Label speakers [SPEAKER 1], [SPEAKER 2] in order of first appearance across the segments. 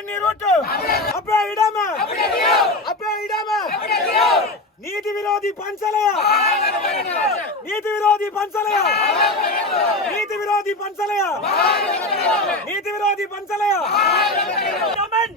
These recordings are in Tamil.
[SPEAKER 1] பண்ணி ரோட்டு அப்படியே இடாம. அப்படியே இடாம. நீதி விரோதி பஞ்சலையா நீதி விரோதி பஞ்சலையா நீதி விரோதி பஞ்சலையா நீதி விரோதி பஞ்சலையா
[SPEAKER 2] comment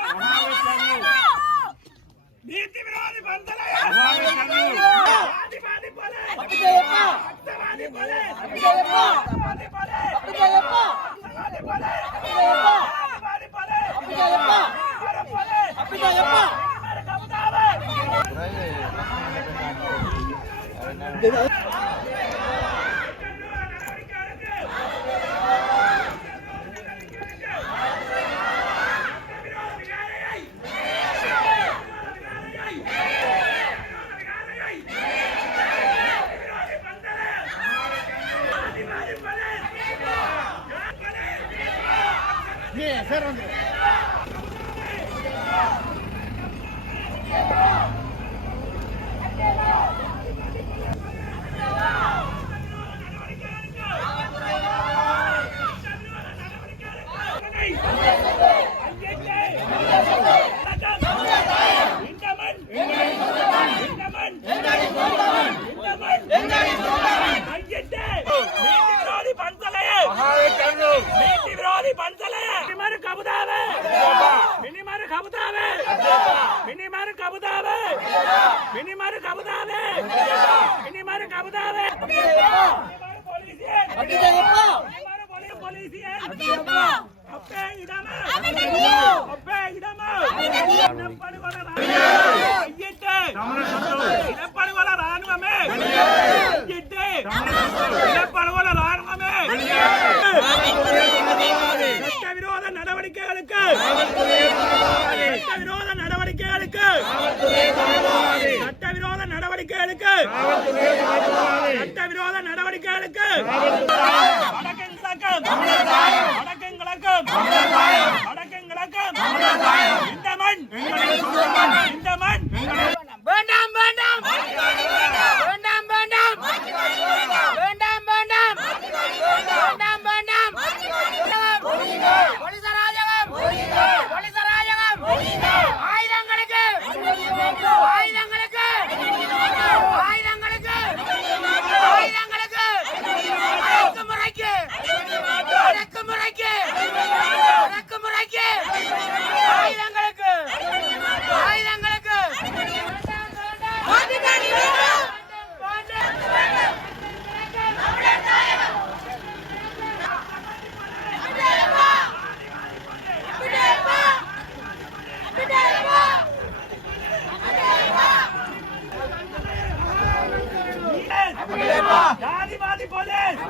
[SPEAKER 2] Yeah, fair on there. மினி மாறு கபுதாவே! மினி மாறு கபுதாவே! மினி மாறு கபுதாவே! இனப்படுகொல ராணுவமே! நடவடிக்கைகளுக்கு. சட்ட விரோத நடவடிக்கைகளுக்கு.